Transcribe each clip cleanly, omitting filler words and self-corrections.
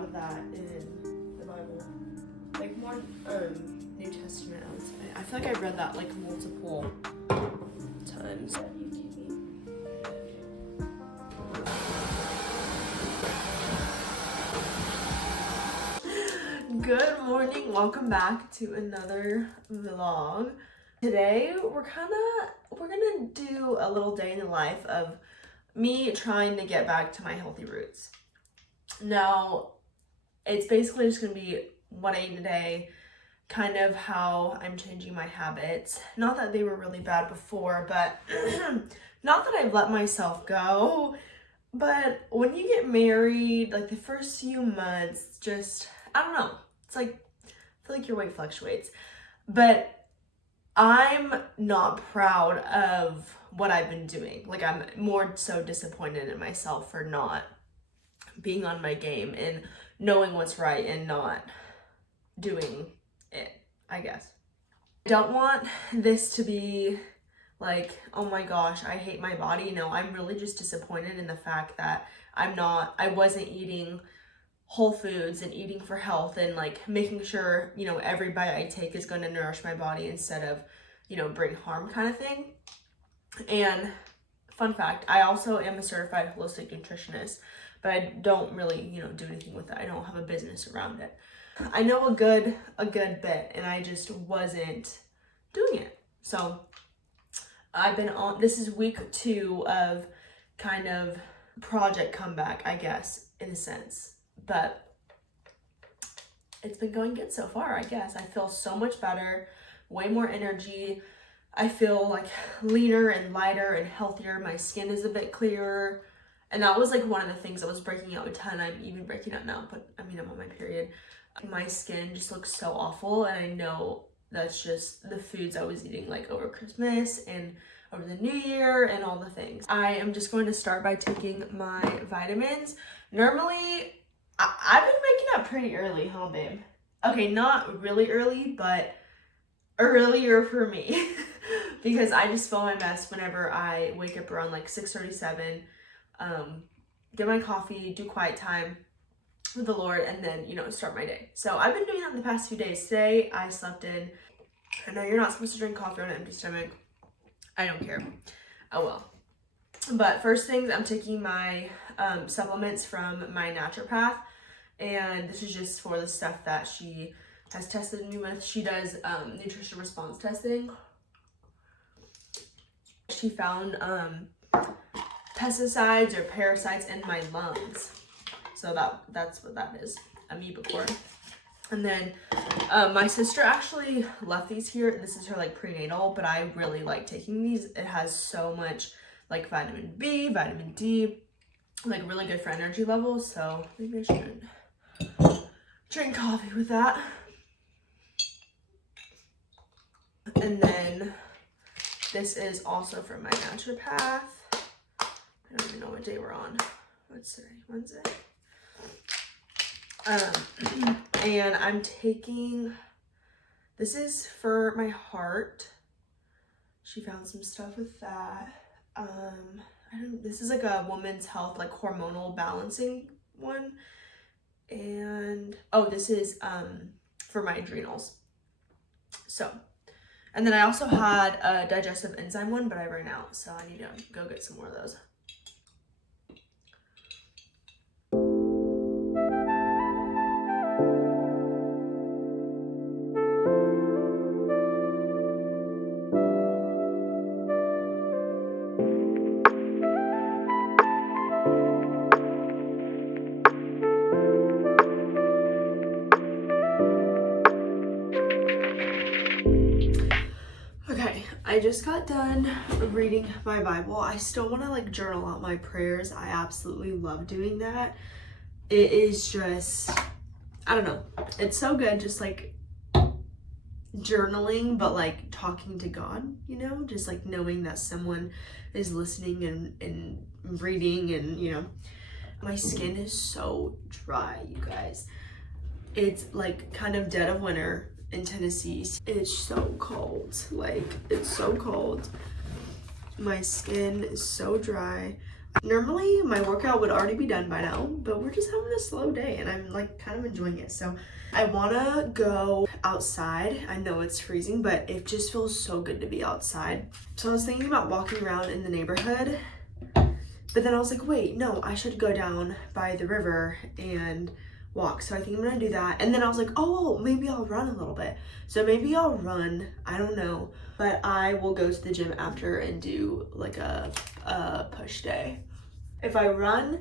lot of that in the Bible. Like more New Testament, I would say. I feel like I've read that like multiple times. Good morning, welcome back to another vlog. Today we're gonna do a little day in the life of me trying to get back to my healthy roots. Now, it's basically just gonna be what I eat today, kind of how I'm changing my habits. Not that they were really bad before, but not that I've let myself go, but when you get married, like the first few months, just, I don't know, it's like, I feel like your weight fluctuates, but I'm not proud of what I've been doing. Like, I'm more so disappointed in myself for not being on my game and knowing what's right and not doing it, I guess. I don't want this to be like, oh my gosh, I hate my body. No, I'm really just disappointed in the fact that I wasn't eating whole foods and eating for health and like making sure, you know, every bite I take is going to nourish my body instead of, you know, bring harm kind of thing. And fun fact, I also am a certified holistic nutritionist, but I don't really, you know, do anything with it. I don't have a business around it. I know a good bit, and I just wasn't doing it. So I've been on, this is week 2 of kind of project comeback, I guess, in a sense. But it's been going good so far, I guess. I feel so much better, way more energy. I feel like leaner and lighter and healthier. My skin is a bit clearer. And that was like one of the things that was breaking out a ton. I'm even breaking out now, but I mean, I'm on my period. My skin just looks so awful. And I know that's just the foods I was eating like over Christmas and over the New Year and all the things. I am just going to start by taking my vitamins. Normally, I've been waking up pretty early, huh, babe? Okay, not really early, but earlier for me. Because I just feel my best whenever I wake up around like 6:37, get my coffee, do quiet time with the Lord, and then, you know, start my day. So I've been doing that the past few days. Today, I slept in. I know you're not supposed to drink coffee on an empty stomach. I don't care. Oh well. But first things, I'm taking my supplements from my naturopath. And this is just for the stuff that she has tested me with. She does nutrition response testing. She found pesticides or parasites in my lungs. So that's what that is, amoeba core. And then my sister actually left these here. This is her like prenatal, but I really like taking these. It has so much like vitamin B, vitamin D, like really good for energy levels. So maybe I should drink coffee with that. And then this is also from my naturopath. I don't even know what day we're on. What's today? Wednesday? And I'm taking, this is for my heart. She found some stuff with that. This is like a woman's health, like hormonal balancing one. And, oh, this is for my adrenals. So, and then I also had a digestive enzyme one, but I ran out, so I need to go get some more of those. I just got done reading my Bible. I still want to like journal out my prayers. I absolutely love doing that. It is just, I don't know. It's so good just like journaling, but like talking to God, you know, just like knowing that someone is listening and reading, and you know, my skin is so dry, you guys. It's like kind of dead of winter in Tennessee. It's so cold, like it's so cold. My skin is so dry. Normally my workout would already be done by now, but we're just having a slow day and I'm like kind of enjoying it. So I want to go outside. I know it's freezing, but it just feels so good to be outside. So I was thinking about walking around in the neighborhood, but then I was like, wait, no, I should go down by the river and walk. So I think I'm gonna do that. And then I was like, oh, maybe I'll run a little bit. So maybe I'll run, I don't know, but I will go to the gym after and do like a push day. If I run,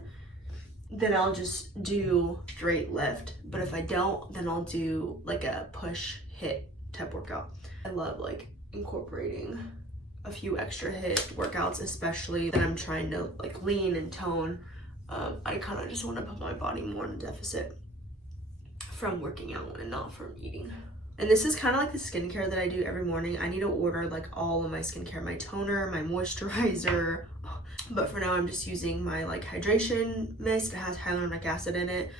then I'll just do straight lift. But if I don't, then I'll do like a push hit type workout. I love like incorporating a few extra hit workouts, especially that I'm trying to like lean and tone. I kind of just want to put my body more in a deficit from working out and not from eating. And this is kind of like the skincare that I do every morning. I need to order like all of my skincare, my toner, my moisturizer. But for now, I'm just using my like hydration mist. It has hyaluronic acid in it.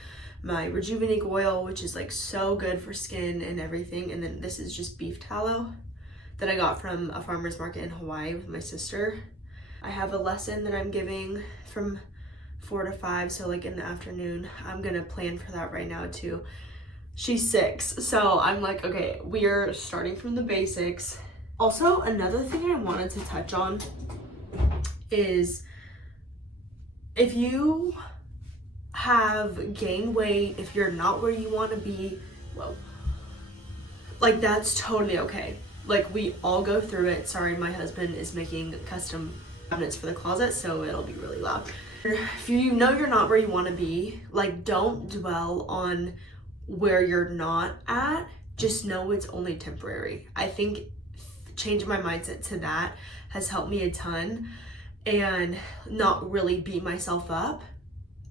My Rejuvenate oil, which is like so good for skin and everything. And then this is just beef tallow that I got from a farmer's market in Hawaii with my sister. I have a lesson that I'm giving from 4 to 5. So like in the afternoon, I'm gonna plan for that right now too. She's 6, so I'm like, okay, we are starting from the basics. Also, another thing I wanted to touch on is if you have gained weight, if you're not where you want to be, whoa, like that's totally okay. Like we all go through it. Sorry, my husband is making custom cabinets for the closet, so it'll be really loud. If you know you're not where you want to be, like don't dwell on where you're not at. Just know it's only temporary. I think changing my mindset to that has helped me a ton, and not really beat myself up,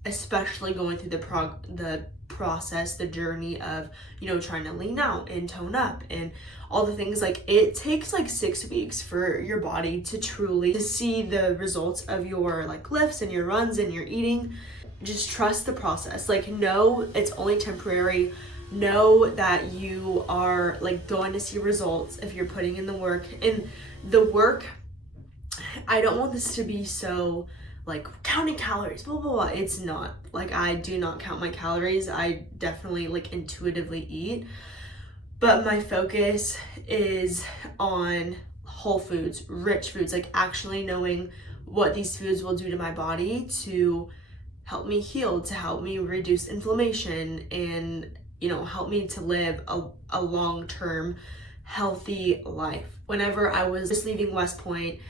especially going through the process, the journey of, you know, trying to lean out and tone up and all the things. Like it takes like 6 weeks for your body to truly see the results of your like lifts and your runs and your eating. Just trust the process. Like know it's only temporary. Know that you are like going to see results if you're putting in the work. And the work, I don't want this to be so like counting calories, blah, blah, blah. It's not. Like I do not count my calories. I definitely like intuitively eat. But my focus is on whole foods, rich foods, like actually knowing what these foods will do to my body to help me heal, to help me reduce inflammation, and, you know, help me to live a long-term healthy life. Whenever I was just leaving West Point,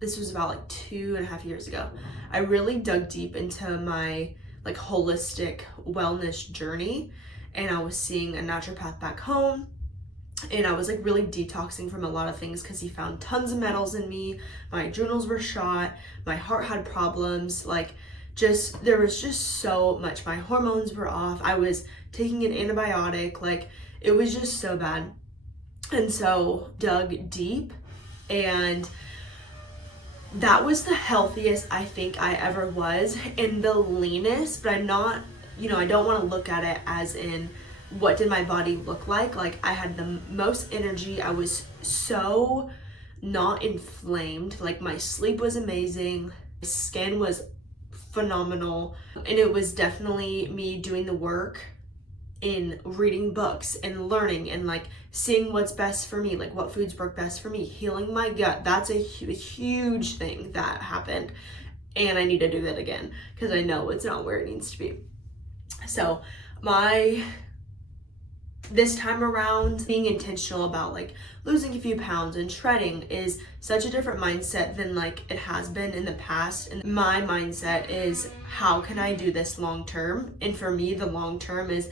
this was about like 2.5 years ago, I really dug deep into my like holistic wellness journey, and I was seeing a naturopath back home. And I was like really detoxing from a lot of things because he found tons of metals in me. My adrenals were shot. My heart had problems. Like there was just so much. My hormones were off. I was taking an antibiotic. Like it was just so bad. And so dug deep, and that was the healthiest I think I ever was, and the leanest. But I'm not, you know, I don't want to look at it as in what did my body look like. Like I had the most energy. I was so not inflamed. Like my sleep was amazing. My skin was phenomenal. And it was definitely me doing the work in reading books and learning and like seeing what's best for me, like what foods work best for me, healing my gut. That's a huge thing that happened. And I need to do that again because I know it's not where it needs to be. So this time around, being intentional about like losing a few pounds and shredding is such a different mindset than like it has been in the past. And my mindset is, how can I do this long term? And for me, the long term is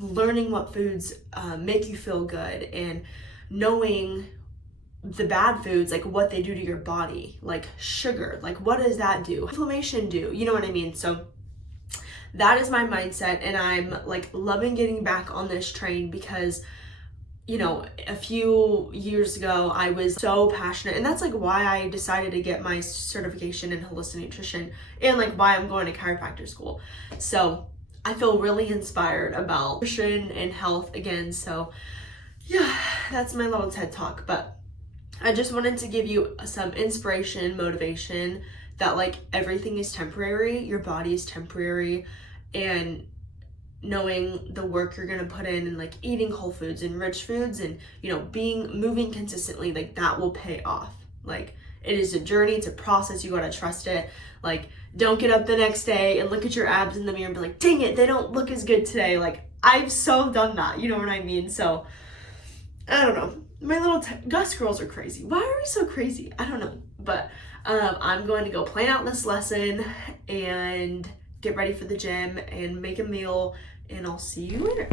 learning what foods make you feel good, and knowing the bad foods, like what they do to your body, like sugar, like what does that do? Inflammation do, you know what I mean? So that is my mindset, and I'm like loving getting back on this train because, you know, a few years ago I was so passionate, and that's like why I decided to get my certification in holistic nutrition, and like why I'm going to chiropractor school. So I feel really inspired about nutrition and health again. So yeah, that's my little TED talk. But I just wanted to give you some inspiration, motivation, that like everything is temporary, your body is temporary, and knowing the work you're gonna put in and like eating whole foods and rich foods and, you know, moving consistently, like that will pay off. Like, it is a journey, it's a process, you gotta trust it. Like, don't get up the next day and look at your abs in the mirror and be like, dang it, they don't look as good today. Like, I've so done that, you know what I mean? So, I don't know. My little Gus girls are crazy. Why are we so crazy? I don't know. But I'm going to go plan out this lesson and get ready for the gym and make a meal, and I'll see you later.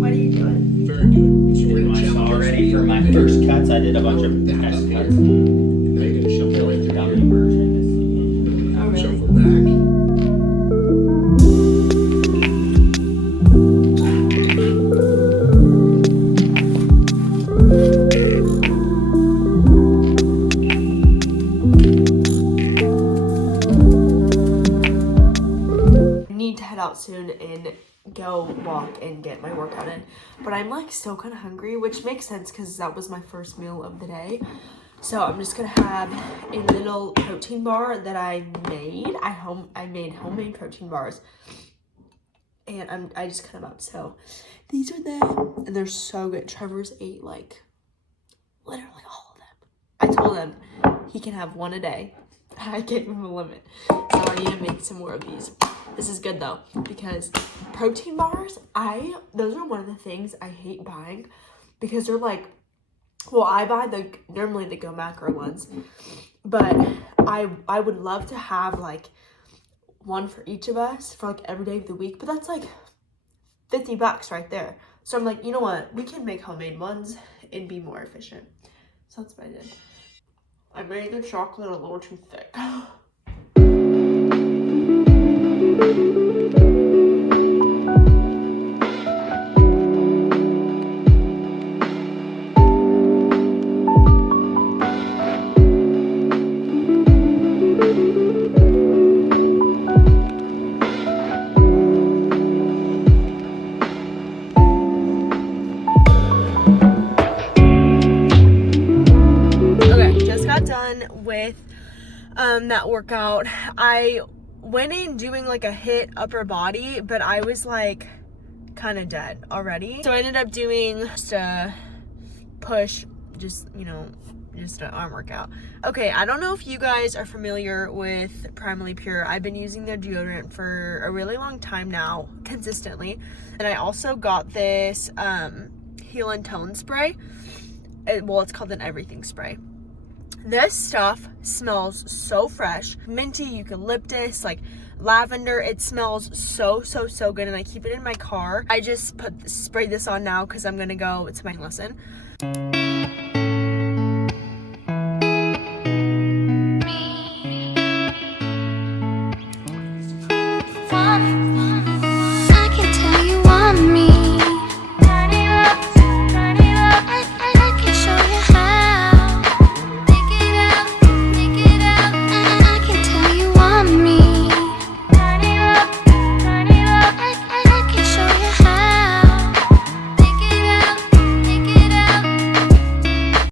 What are you doing? Very good. So we're Doing myself already for my first cuts. I did a bunch of test cuts. Now you're gonna shuffle right through Down here. the version. Oh, really? Shuffle back. I need to head out soon and go walk and get my workout in, but I'm like still kind of hungry, which makes sense because that was my first meal of the day. So I'm just gonna have a little protein bar that I made. I made homemade protein bars, and I just cut them up. So these are them, and they're so good. Trevor's ate like literally all of them. I told him he can have one a day. I gave him a limit, so I need to make some more of these. This is good though, because protein bars, those are one of the things I hate buying, because they're like, well, I buy normally the Go Macro ones, but I would love to have like one for each of us for like every day of the week, but that's like $50 right there. So I'm like, you know what, we can make homemade ones and be more efficient. So that's what I did. I made the chocolate a little too thick. Done with that workout. I went in doing like a hit upper body, but I was like kind of dead already, so I ended up doing just a push, just an arm workout. Okay, I don't know if you guys are familiar with Primally Pure. I've been using their deodorant for a really long time now, consistently, and I also got this Heal and Tone spray. It's called an everything spray. This stuff smells so fresh, minty, eucalyptus, like lavender. It smells so good, and I keep it in my car. I just spray this on now because I'm gonna go to my lesson.